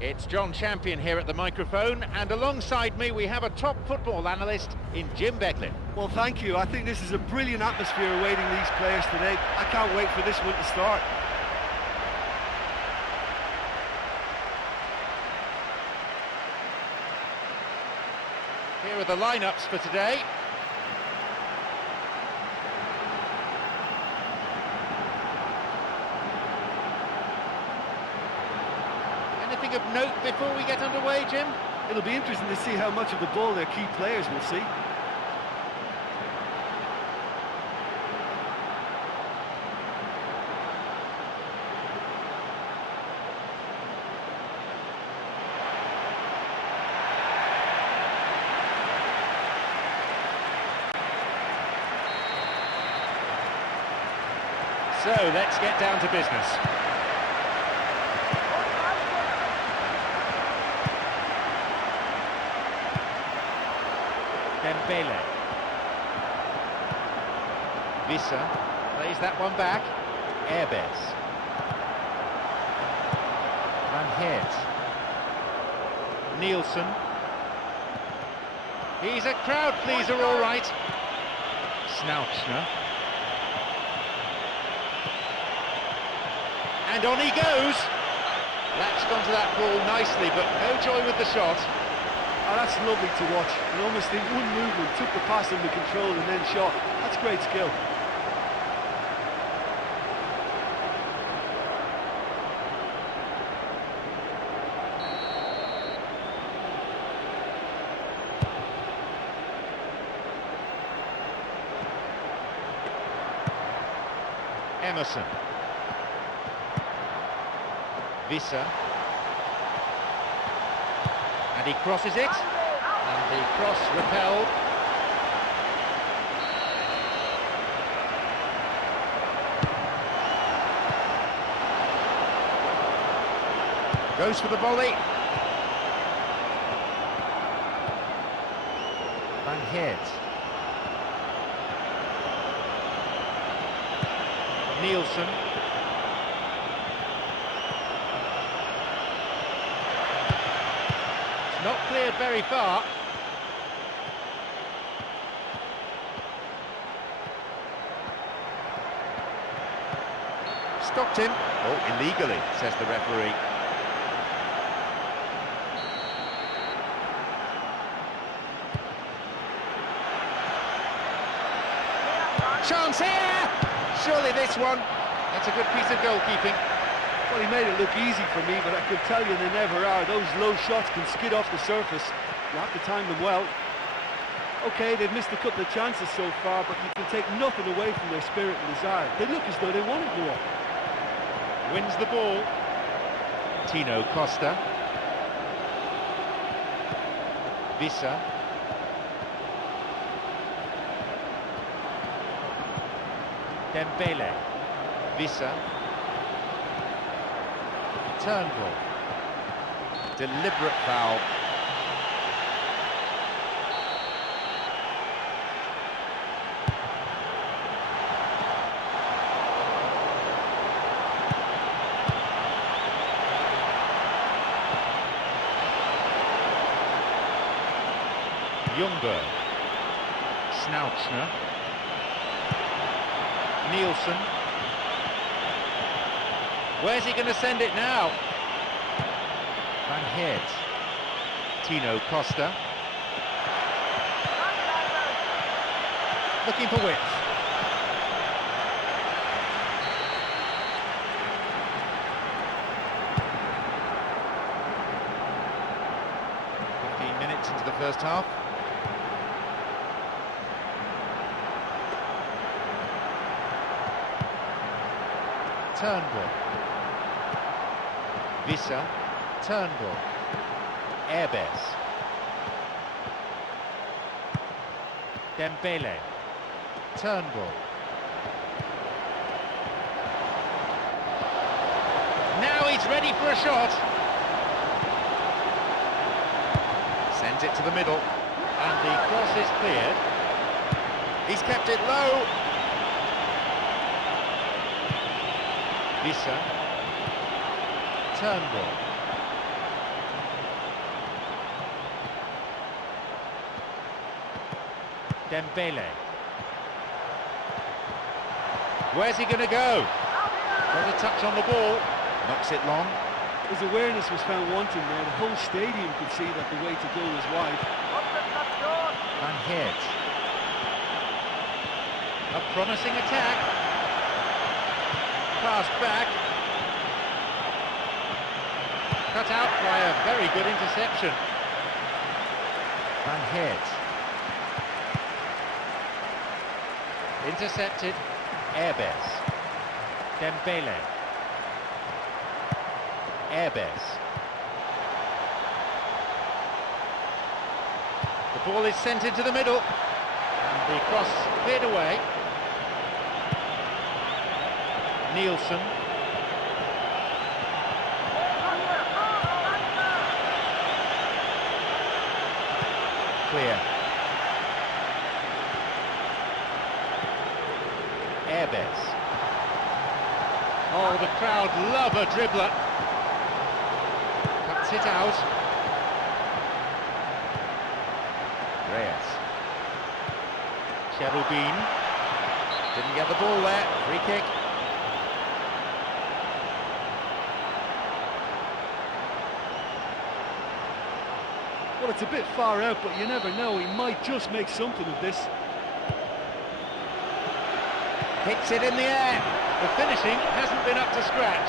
It's John Champion here at the microphone, and alongside me we have a top football analyst in Jim Beglin. Well, thank you. I think this is a brilliant atmosphere awaiting these players today. I can't wait for this one to start. Here are the lineups for today. Anything of note before we get underway, Jim? It'll be interesting to see how much of the ball their key players will see. So, let's get down to business. Dembele. Vissa plays that one back. Airbes. Van Heert. Nielsen. He's a crowd pleaser, all right. Snouchner. And on he goes. Latched onto that ball nicely, but no joy with the shot. Oh, that's lovely to watch. I almost think one movement took the pass under control and then shot. That's great skill. Emerson. Vissa. And he crosses it. And the cross repelled. Goes for the volley. Van Heert. Nielsen. It's not cleared very far. Stopped him. Oh, illegally, says the referee. Chance here! Surely this one. That's a good piece of goalkeeping. Well, he made it look easy for me, but I can tell you they never are. Those low shots can skid off the surface. You have to time them well. Okay, they've missed a couple of chances so far, but you can take nothing away from their spirit and desire. They look as though they want it more. Wins the ball. Tino Costa. Vissa. Dembele. Vissa. Turnbull. Deliberate foul. Ljungberg. Snouchner. Nielsen. Where's he going to send it now? Van Heert. Tino Costa. Looking for width. Minutes into the first half. Turnbull. Vissa. Turnbull. Airbes. Dembele. Turnbull. Now he's ready for a shot. Sends it to the middle. And the cross is cleared. He's kept it low. Vissa. Turnbull. Dembele. Where's he going to go? Got a touch on the ball. Knocks it long. His awareness was found wanting there. The whole stadium could see that the way to go was wide. Van Heert. A promising attack. Passed back. Cut out by a very good interception. Van Heert. Intercepted. Airbes. Dembele. Airbes. The ball is sent into the middle. And the cross cleared away. Nielsen. Clear. Airbes. Oh, the crowd love a dribbler. Cuts it out. Reyes. Cherubin. Didn't get the ball there. Free kick. Well, it's a bit far out, but you never know. He might just make something of this. Hits it in the air. The finishing hasn't been up to scratch.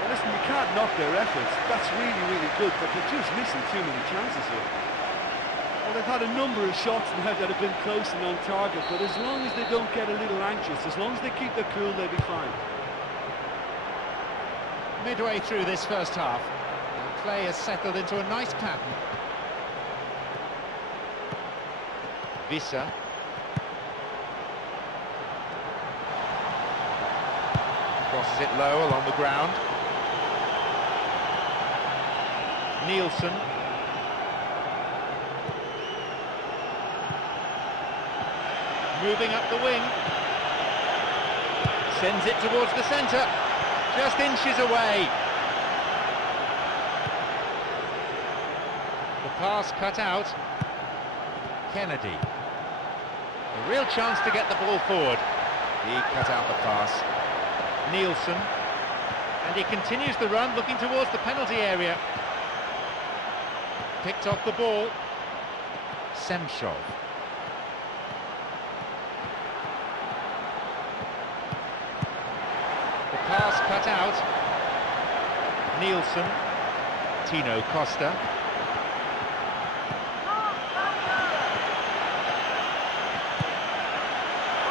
Well, listen, you can't knock their efforts. That's really, really good, but they're just missing too many chances here. Well, they've had a number of shots now that have been close and on target, but as long as they don't get a little anxious, as long as they keep their cool, they'll be fine. Midway through this first half, the play has settled into a nice pattern. Vissa. Crosses it low along the ground. Nielsen. Moving up the wing. Sends it towards the centre. Just inches away. The pass cut out. Kennedy. A real chance to get the ball forward. He cut out the pass. Nielsen. And he continues the run, looking towards the penalty area. Picked off the ball. Semchov. The pass cut out. Nielsen. Tino Costa.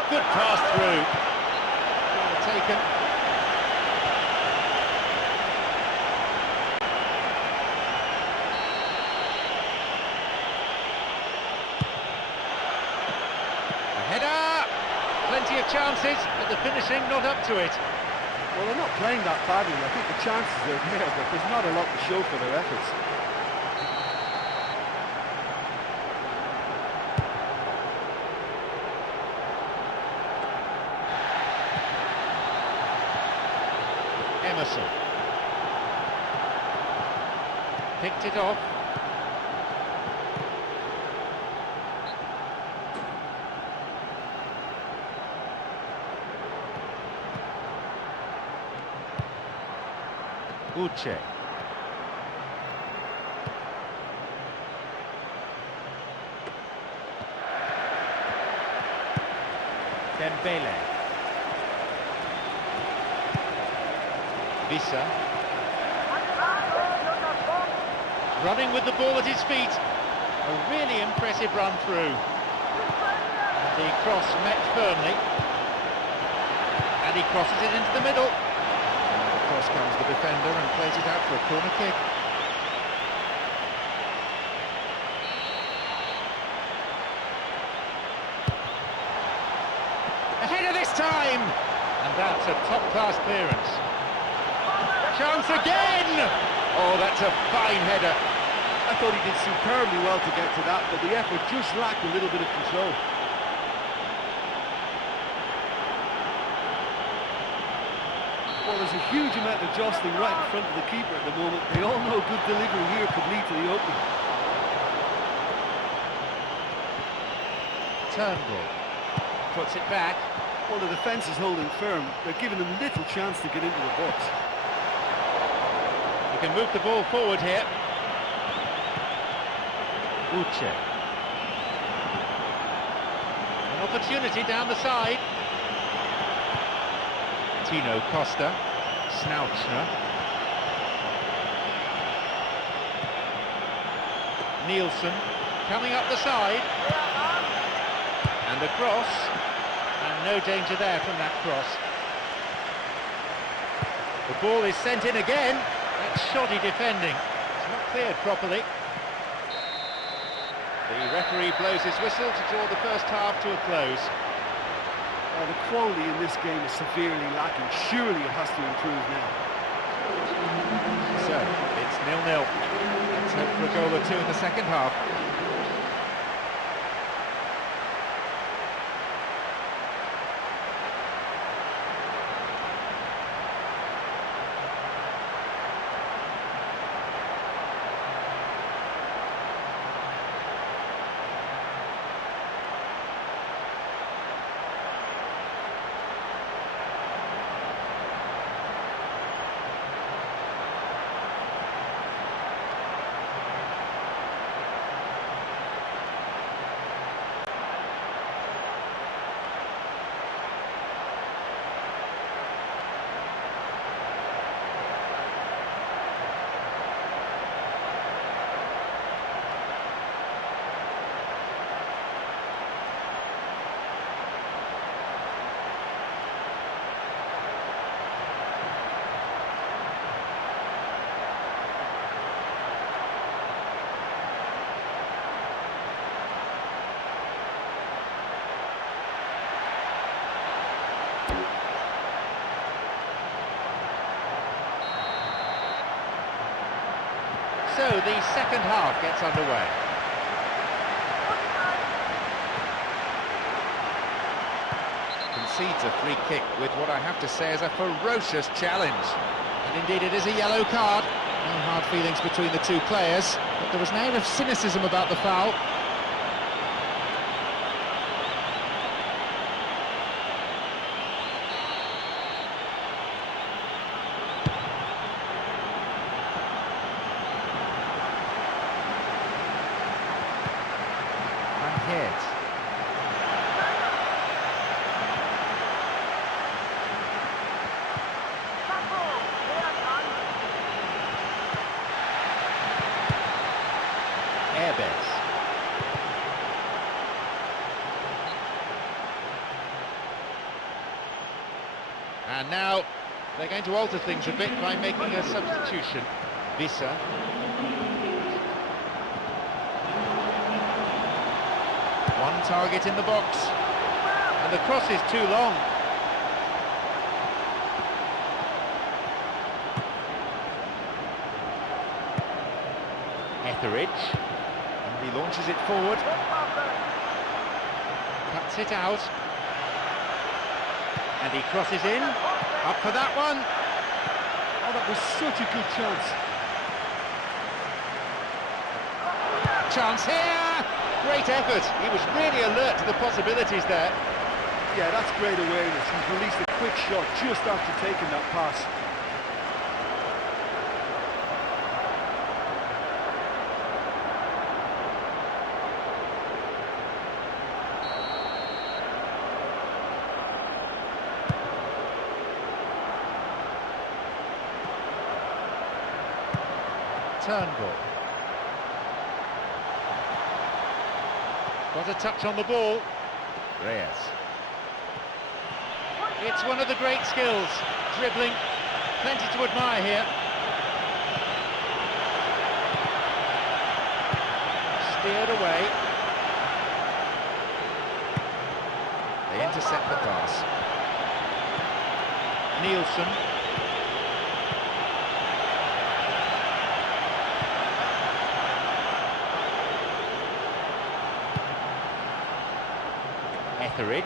Good pass through. Well taken. A header! Plenty of chances, but the finishing not up to it. Well, they're not playing that badly. I think the chances are there, but there's not a lot to show for their efforts. Emerson. Picked it off. Uche. Dembele. Vissa. Running with the ball at his feet. A really impressive run through. And the cross met firmly. And he crosses it into the middle. And across comes the defender and plays it out for a corner kick. A header this time! And that's a top-class clearance. Chance again! Oh, that's a fine header. I thought he did superbly well to get to that, but the effort just lacked a little bit of control. Well, there's a huge amount of jostling right in front of the keeper at the moment. They all know good delivery here could lead to the opening. Turnbull puts it back. Well, the defence is holding firm. They're giving them little chance to get into the box. You can move the ball forward here. Uche. An opportunity down the side. Tino Costa. Snouchner. Nielsen coming up the side. And a cross. And no danger there from that cross. The ball is sent in again. That's shoddy defending. It's not cleared properly. The referee blows his whistle to draw the first half to a close. The quality in this game is severely lacking. Surely it has to improve now. So, it's 0-0. Let's hope for a goal or two in the second half. So the second half gets underway. Concedes a free kick with what I have to say is a ferocious challenge. And indeed it is a yellow card. No hard feelings between the two players, but there was an air of cynicism about the foul. And now they're going to alter things a bit by making a substitution. Visa. One target in the box. And the cross is too long. Etheridge. And he launches it forward. Cuts it out. And he crosses in. Up for that one. Oh, that was such a good chance. Chance here. Great effort. He was really alert to the possibilities there. Yeah, that's great awareness. He's released a quick shot just after taking that pass. Turnbull. Got a touch on the ball. Reyes. It's one of the great skills. Dribbling. Plenty to admire here. Steered away. They intercept the pass. Nielsen. Etheridge.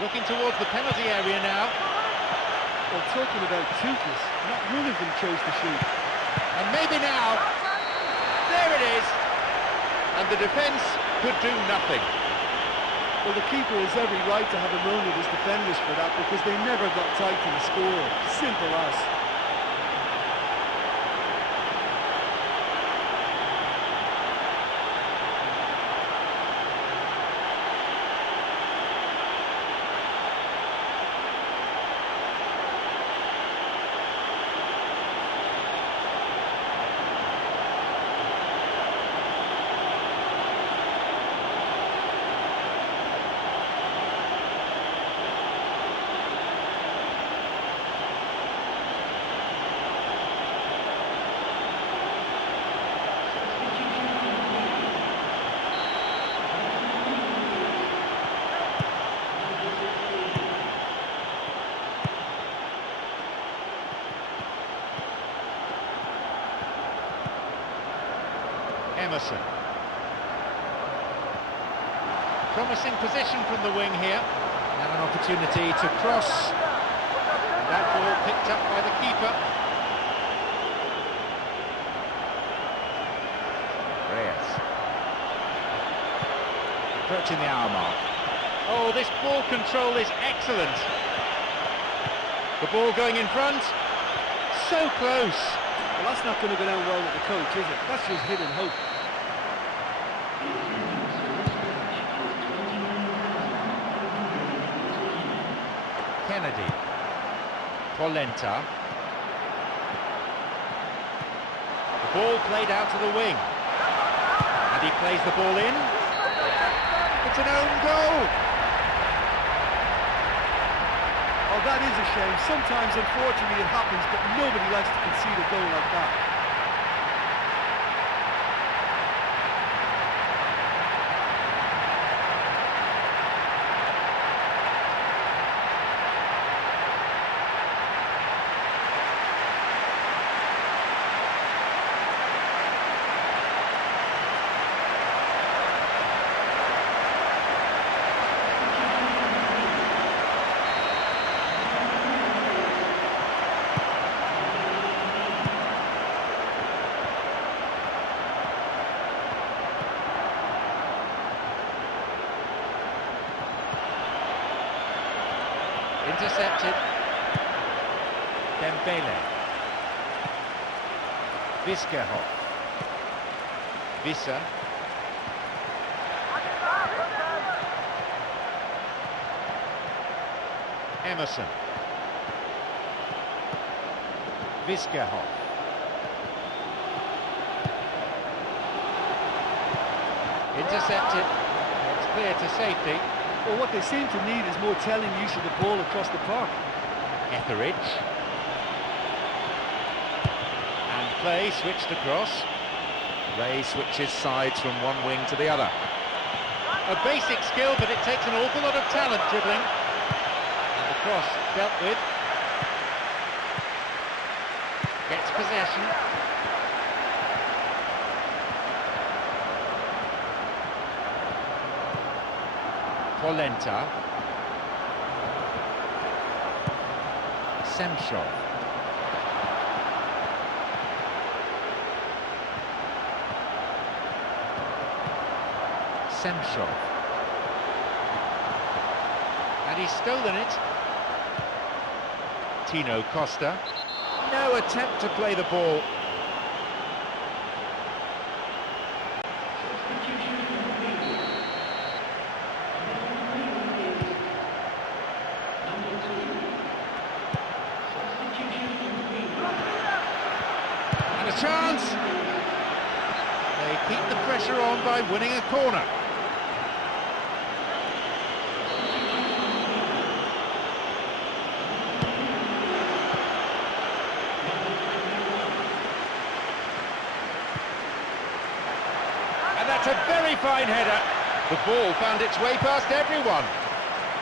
Looking towards the penalty area now. Well, talking about toothless, not one of them chose to shoot. And maybe now. There it is. and the defence could do nothing. Well, the keeper has every right to have a moan at his defenders for that, because they never got tight to the score. Simple as. Emerson. Promising position from the wing here. And an opportunity to cross. And that ball picked up by the keeper. Reyes. Approaching the hour mark. Oh, this ball control is excellent. The ball going in front. So close. Well, that's not going to go down well with the coach, is it? That's just hit and hope. Kennedy. Polenta. The ball played out to the wing. And he plays the ball in. It's an own goal! Oh, that is a shame. Sometimes, unfortunately, it happens, but nobody likes to concede a goal like that. Intercepted. Dembele. Viscahoff. Vissa. Emerson. Viscahoff. Intercepted. It's clear to safety. Well, what they seem to need is more telling use of the ball across the park. Etheridge. And play switched across. Ray switches sides from one wing to the other. A basic skill, but it takes an awful lot of talent dribbling. And the cross dealt with. Gets possession. Polenta. Semchov. Semchov. And he's stolen it. Tino Costa. No attempt to play the ball. Chance! They keep the pressure on by winning a corner. And that's a very fine header. The ball found its way past everyone.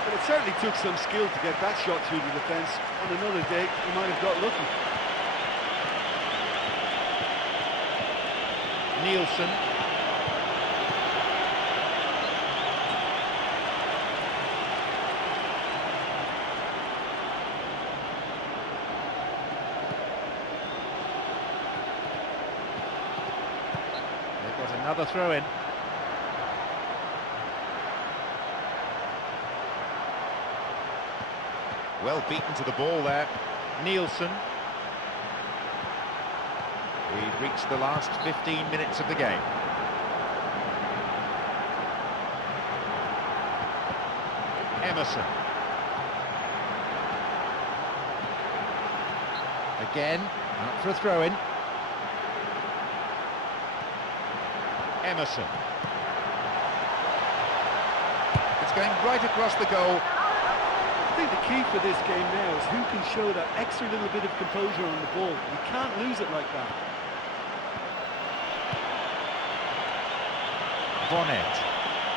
But it certainly took some skill to get that shot through the defence. On another day, he might have got lucky. Nielsen. They've got another throw in. Well beaten to the ball there. Nielsen. We've reached the last 15 minutes of the game. Emerson. Again, out for a throw-in. Emerson. It's going right across the goal. I think the key for this game now is who can show that extra little bit of composure on the ball. You can't lose it like that. Bonnet.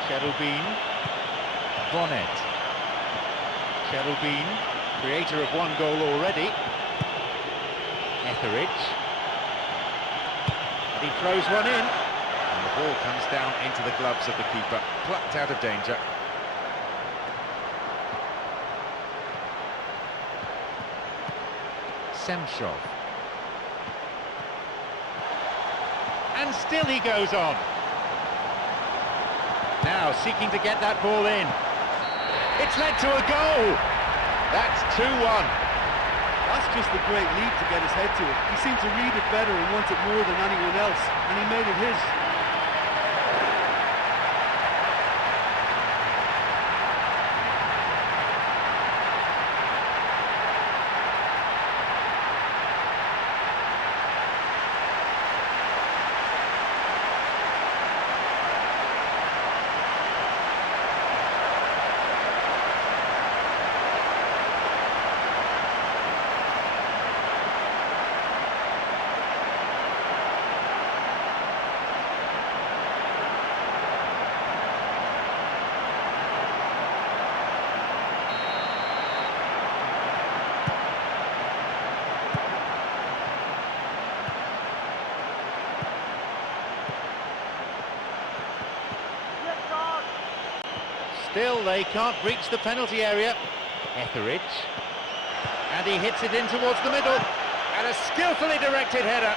Cherubin. Bonnet. Cherubin, creator of one goal already. Etheridge. And he throws one in. And the ball comes down into the gloves of the keeper, plucked out of danger. Semchov. And still he goes on. Now seeking to get that ball in. It's led to a goal. That's 2-1. That's just a great leap to get his head to it. He seemed to read it better and want it more than anyone else, and he made it his. Still, they can't reach the penalty area. Etheridge. And he hits it in towards the middle. And a skillfully directed header.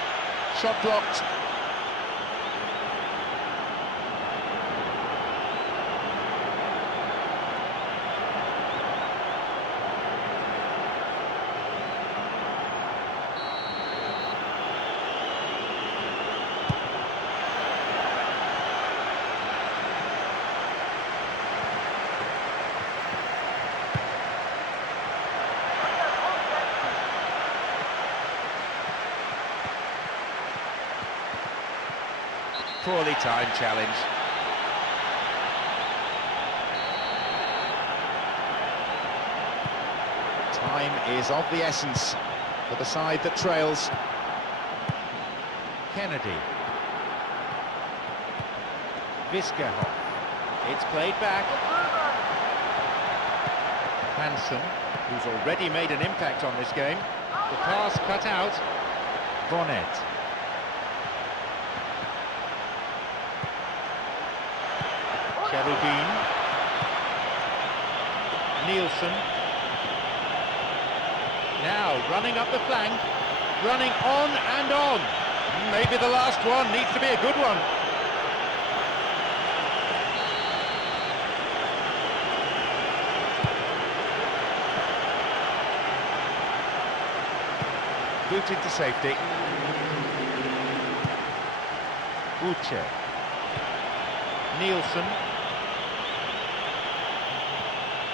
Shot blocked. Poorly timed challenge. Time is of the essence for the side that trails. Kennedy. Viscahoff. It's played back. Hansen, who's already made an impact on this game. The pass cut out. Bonnet. Cherubin. Nielsen. Now running up the flank, running on and on. Maybe the last one needs to be a good one. Booted to safety. Uche. Nielsen.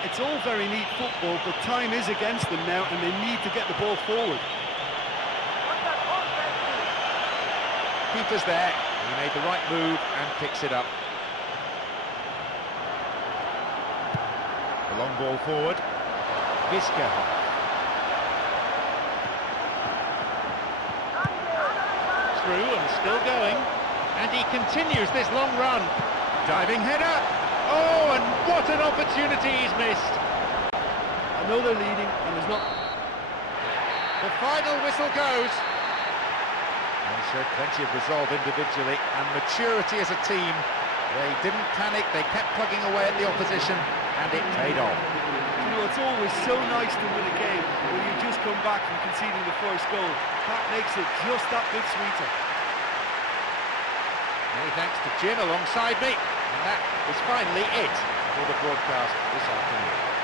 It's all very neat football, but time is against them now, and they need to get the ball forward. Keeper's there. He made the right move and picks it up. The long ball forward. Viscahoff. Through and still going. And he continues this long run. Diving header. Oh, and what an opportunity he's missed. I know they're leading, and there's not... The final whistle goes. They showed plenty of resolve individually and maturity as a team. They didn't panic, they kept plugging away at the opposition, and it paid off. You know, it's always so nice to win a game when you just come back from conceding the first goal. That makes it just that bit sweeter. Many thanks to Jim alongside me. And that is finally it for the broadcast this afternoon.